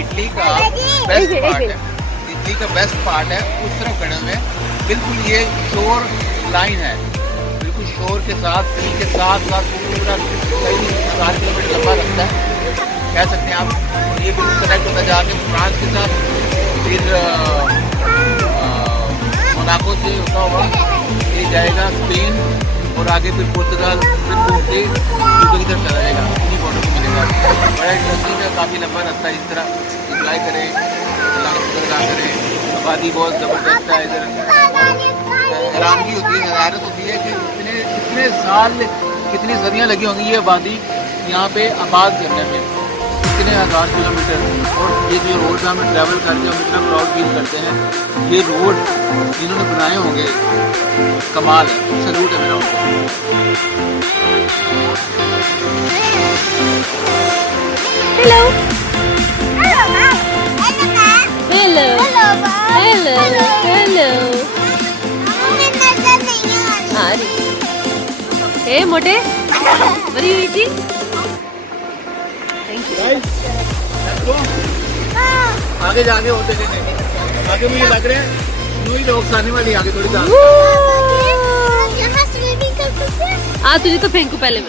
Italy का best part है, Italy का बेस्ट पार्ट है उस तरफ खड़े हुए हैं। बिल्कुल ये शोर लाइन है, बिल्कुल शोर के साथ सी के साथ साथ पूरा कई 4 किलोमीटर लंबा रास्ता है कह सकते हैं आप। और ये बिल्कुल कनेक्ट होता जाके फ्रांस के साथ, फिर मोनाको से होता हुआ ये जाएगा स्पेन और आगे फिर पुर्तगाल, फिर घूम के यूके की तरफ चला जाएगा, इन्हीं बॉर्डर को मिलेगा। बड़ा इंटरेस्टिंग है, काफ़ी लंबा रास्ता है। इस तरह इंजॉय करें, गुजरगा करें। आबादी बहुत ज़बरदस्त है इधर। हैरानगी होती है, हैरत होती है कि कितने साल, कितनी सदियाँ लगी होंगी ये आबादी यहाँ पे आबाद करने में, कितने हज़ार किलोमीटर। और ये जो रोड में हमें ट्रैवल करके हम इतना प्राउड फील करते हैं। ये रोड जिन्होंने बनाए होंगे कमाल है, सैल्यूट है मेरा उनको। हेलो हेलो हेलो हेलो हे मोटे बड़ी हुई थी। Thank you. आगे जाके होते देखेंगे, आगे मुझे लग रहा है यूं ही लोग आने वाली आगे थोड़ी सा। तुझे तो फेंकू पहले मैं।